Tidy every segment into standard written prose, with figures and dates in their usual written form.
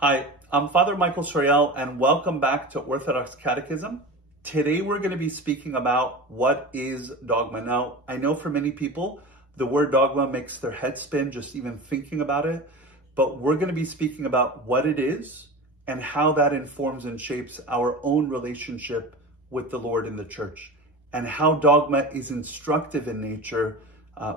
Hi, I'm Father Michael Soriel, and welcome back to Orthodox Catechism. Today we're going to be speaking about what is dogma. Now, I know for many people, the word dogma makes their head spin just even thinking about it, but we're going to be speaking about what it is and how that informs and shapes our own relationship with the Lord in the Church, and how dogma is instructive in nature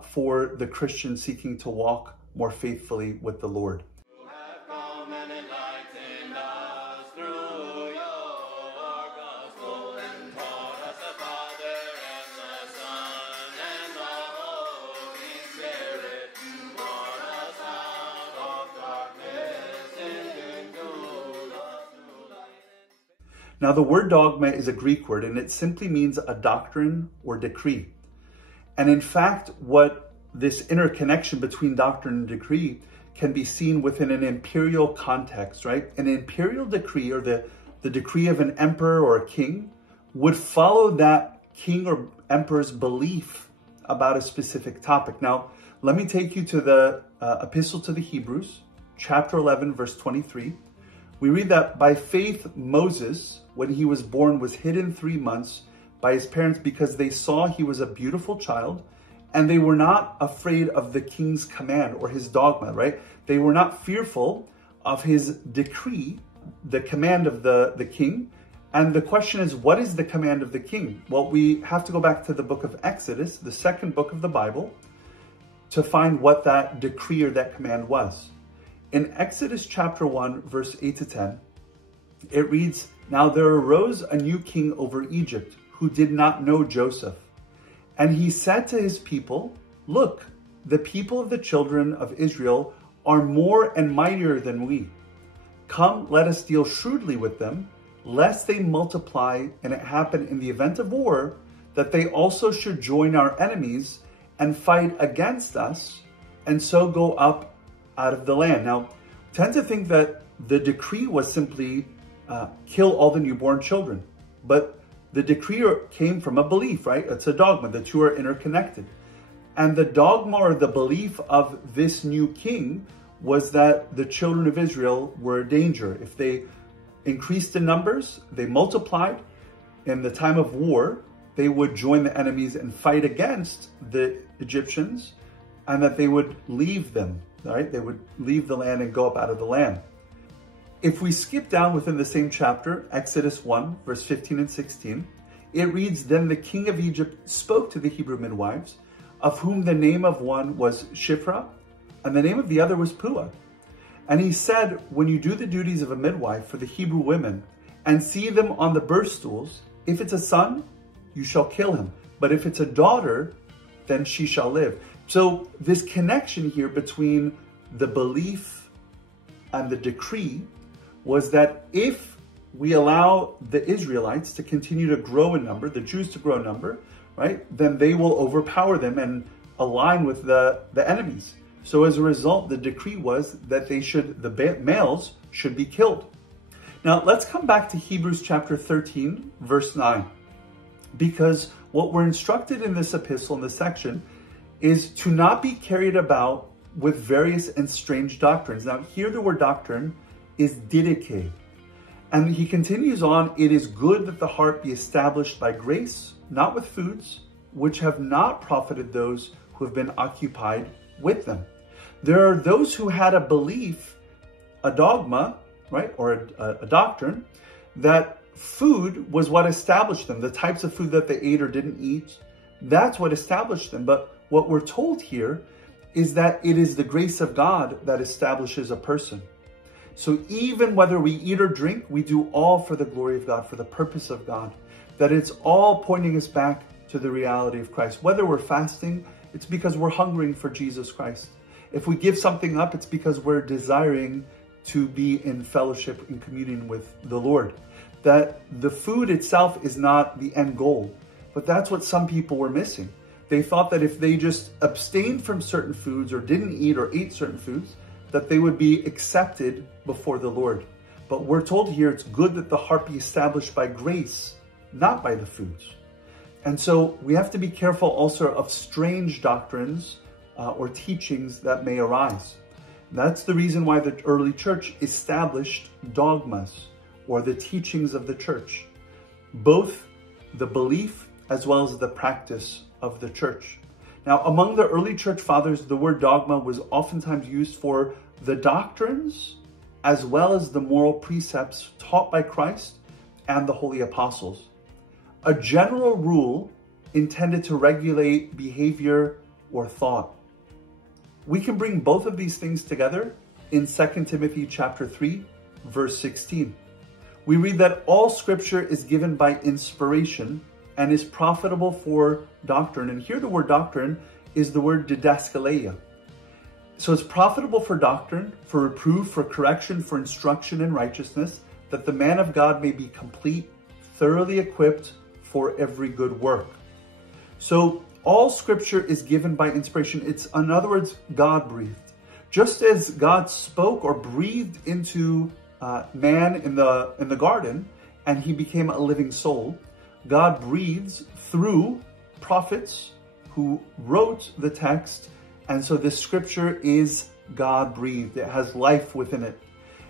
for the Christian seeking to walk more faithfully with the Lord. Now, the word dogma is a Greek word, and it simply means a doctrine or decree. And in fact, what this interconnection between doctrine and decree can be seen within an imperial context, right? An imperial decree, or the decree of an emperor or a king, would follow that king or emperor's belief about a specific topic. Now, let me take you to the Epistle to the Hebrews, chapter 11, verse 23. We read that by faith, Moses, when he was born, was hidden 3 months by his parents because they saw he was a beautiful child, and they were not afraid of the king's command or his dogma, right? They were not fearful of his decree, the command of the king. And the question is, what is the command of the king? Well, we have to go back to the book of Exodus, the second book of the Bible, to find what that decree or that command was. In Exodus chapter 1, verse 8 to 10, it reads, "Now there arose a new king over Egypt who did not know Joseph. And he said to his people, 'Look, the people of the children of Israel are more and mightier than we. Come, let us deal shrewdly with them, lest they multiply, and it happen in the event of war, that they also should join our enemies and fight against us, and so go up out of the land.'" Now, I tend to think that the decree was simply kill all the newborn children. But the decree came from a belief, right? It's a dogma. The two are interconnected. And the dogma or the belief of this new king was that the children of Israel were a danger. If they increased in numbers, they multiplied, in the time of war, they would join the enemies and fight against the Egyptians, and that they would leave them, right? They would leave the land and go up out of the land. If we skip down within the same chapter, Exodus 1, verse 15 and 16, it reads, "Then the king of Egypt spoke to the Hebrew midwives, of whom the name of one was Shiphrah, and the name of the other was Puah. And he said, when you do the duties of a midwife for the Hebrew women, and see them on the birth stools, if it's a son, you shall kill him. But if it's a daughter, then she shall live." So this connection here between the belief and the decree was that if we allow the Israelites to continue to grow in number, the Jews to grow in number, right, then they will overpower them and align with the enemies. So as a result, the decree was that the males should be killed. Now let's come back to Hebrews chapter 13, verse 9, because what we're instructed in this epistle, in this section, is to not be carried about with various and strange doctrines. Now here the word doctrine is didache. And he continues on, "It is good that the heart be established by grace, not with foods, which have not profited those who have been occupied with them." There are those who had a belief, a dogma, right, or a doctrine, that food was what established them. The types of food that they ate or didn't eat, that's what established them. But what we're told here is that it is the grace of God that establishes a person. So even whether we eat or drink, we do all for the glory of God, for the purpose of God. That it's all pointing us back to the reality of Christ. Whether we're fasting, it's because we're hungering for Jesus Christ. If we give something up, it's because we're desiring to be in fellowship, in communion with the Lord. That the food itself is not the end goal, but that's what some people were missing. They thought that if they just abstained from certain foods or didn't eat or ate certain foods, that they would be accepted before the Lord. But we're told here it's good that the heart be established by grace, not by the foods. And so we have to be careful also of strange doctrines or teachings that may arise. That's the reason why the early church established dogmas, or the teachings of the church, both the belief as well as the practice of the church. Now, among the early church fathers, the word dogma was oftentimes used for the doctrines as well as the moral precepts taught by Christ and the holy apostles. A general rule intended to regulate behavior or thought. We can bring both of these things together in 2 Timothy chapter 3, verse 16. We read that all scripture is given by inspiration and is profitable for doctrine. And here the word doctrine is the word didaskaleia. So it's profitable for doctrine, for reproof, for correction, for instruction in righteousness, that the man of God may be complete, thoroughly equipped for every good work. So all scripture is given by inspiration. It's, in other words, God-breathed. Just as God spoke or breathed into man in the garden, and he became a living soul, God breathes through prophets who wrote the text, and so this scripture is God-breathed. It has life within it.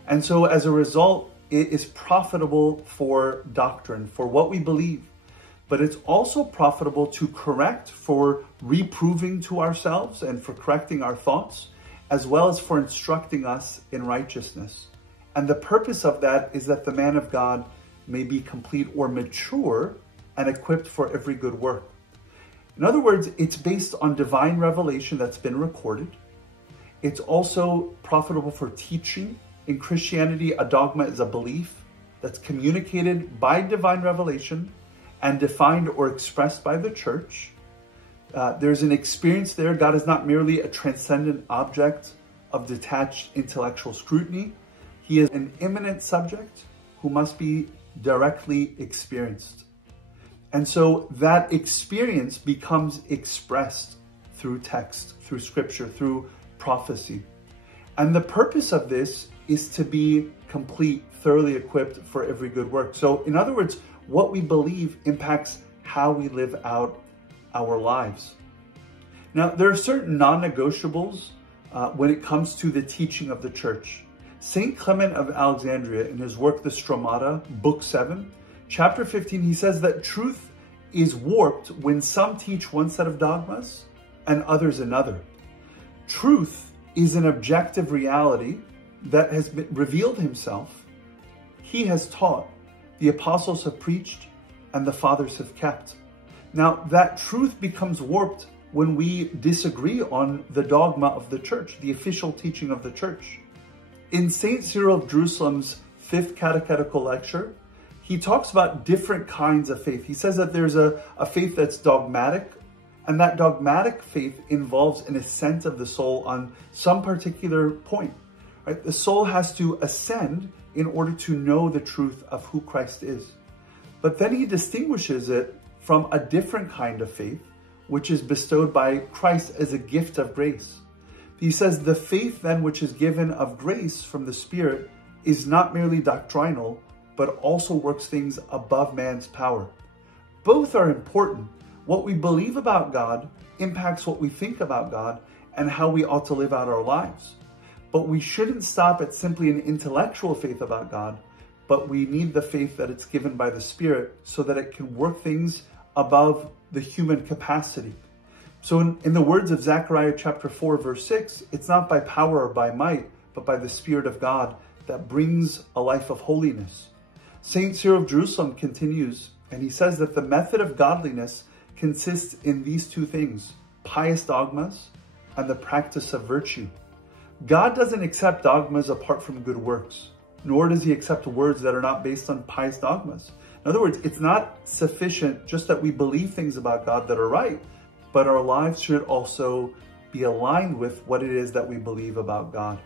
And so as a result, it is profitable for doctrine, for what we believe. But it's also profitable to correct, for reproving to ourselves and for correcting our thoughts, as well as for instructing us in righteousness. And the purpose of that is that the man of God may be complete or mature and equipped for every good work. In other words, it's based on divine revelation that's been recorded. It's also profitable for teaching. In Christianity, a dogma is a belief that's communicated by divine revelation and defined or expressed by the church. There's an experience there. God is not merely a transcendent object of detached intellectual scrutiny. He is an immanent subject who must be directly experienced. And so that experience becomes expressed through text, through scripture, through prophecy. And the purpose of this is to be complete, thoroughly equipped for every good work. So in other words, what we believe impacts how we live out our lives. Now, there are certain non-negotiables when it comes to the teaching of the church. Saint Clement of Alexandria, in his work, the Stromata, book 7, chapter 15, he says that truth is warped when some teach one set of dogmas and others another. Truth is an objective reality that has been revealed himself. He has taught, the apostles have preached, and the fathers have kept. Now, that truth becomes warped when we disagree on the dogma of the church, the official teaching of the church. In St. Cyril of Jerusalem's 5th catechetical lecture, he talks about different kinds of faith. He says that there's a faith that's dogmatic, and that dogmatic faith involves an ascent of the soul on some particular point. Right? The soul has to ascend in order to know the truth of who Christ is. But then he distinguishes it from a different kind of faith, which is bestowed by Christ as a gift of grace. He says the faith then which is given of grace from the Spirit is not merely doctrinal, but also works things above man's power. Both are important. What we believe about God impacts what we think about God and how we ought to live out our lives. But we shouldn't stop at simply an intellectual faith about God, but we need the faith that it's given by the Spirit so that it can work things above the human capacity. So in the words of Zechariah chapter 4, verse 6, it's not by power or by might, but by the Spirit of God that brings a life of holiness. St. Cyril of Jerusalem continues, and he says that the method of godliness consists in these two things: pious dogmas and the practice of virtue. God doesn't accept dogmas apart from good works, nor does he accept words that are not based on pious dogmas. In other words, it's not sufficient just that we believe things about God that are right, but our lives should also be aligned with what it is that we believe about God.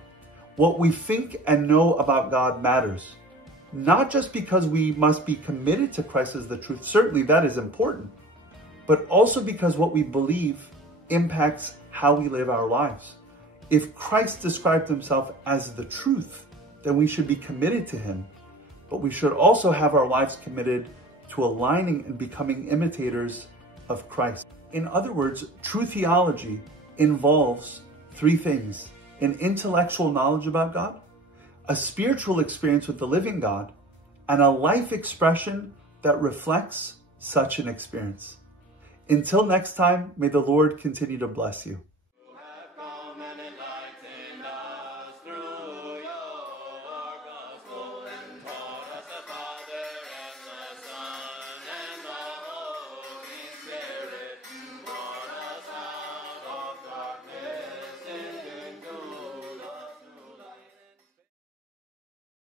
What we think and know about God matters, not just because we must be committed to Christ as the truth. Certainly that is important, but also because what we believe impacts how we live our lives. If Christ described himself as the truth, then we should be committed to him, but we should also have our lives committed to aligning and becoming imitators of Christ. In other words, true theology involves three things. an intellectual knowledge about God, a spiritual experience with the living God, and a life expression that reflects such an experience. Until next time, may the Lord continue to bless you.